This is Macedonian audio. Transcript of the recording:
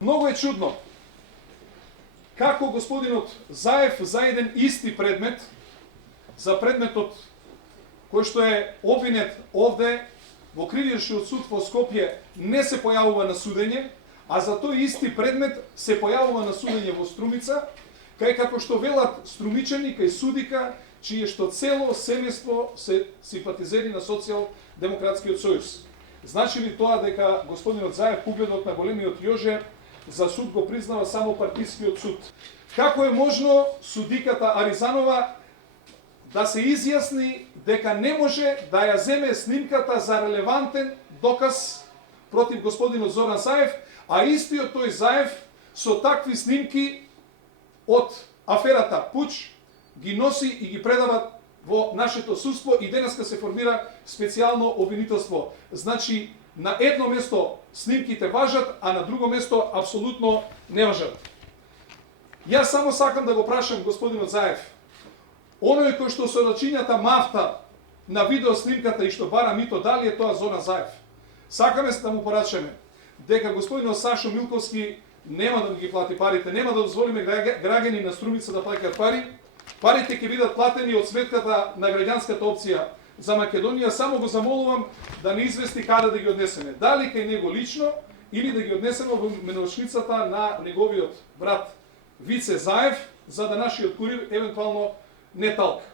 Многу е чудно како господинот Заев за еден исти предмет, за предметот кој што е обвинет овде во Кривичниот суд во Скопје, не се појавува на судење, а за тој исти предмет се појавува на судење во Струмица, кај како што велат струмичани, кај судика, чие што цело семејство се симпатизери на Социјалдемократскиот сојуз. Значи ли тоа дека господинот Заев погледот на големиот Јоже за суд го признава само партискиот суд? Како е можно судиката Аризанова да се изјасни дека не може да ја земе снимката за релевантен доказ против господинот Зоран Заев, а истиот тој Заев со такви снимки од аферата Пуч ги носи и ги предава во нашето судство и денеска се формира специјално обвинителство. Значи, на едно место снимките важат, а на друго место апсолутно не важат. Јас само сакам да го прашам господинот Заев, оној кој што со рачињата мафта на видео снимката и што бара мито, дали е тоа Зоран Заев? Сакаме се да му порачаме дека господинот Сашо Милковски нема да ги плати парите, нема да дозволиме граѓани на Струмица да плаќаат пари. Парите ќе бидат платени од сметката на граѓанската опција за Македонија. Само го замолувам да не извести каде да ги однесеме. Дали кај него лично или да ги однесеме во меношницата на неговиот брат Вице Заев, за да нашиот курир евентуално не талка.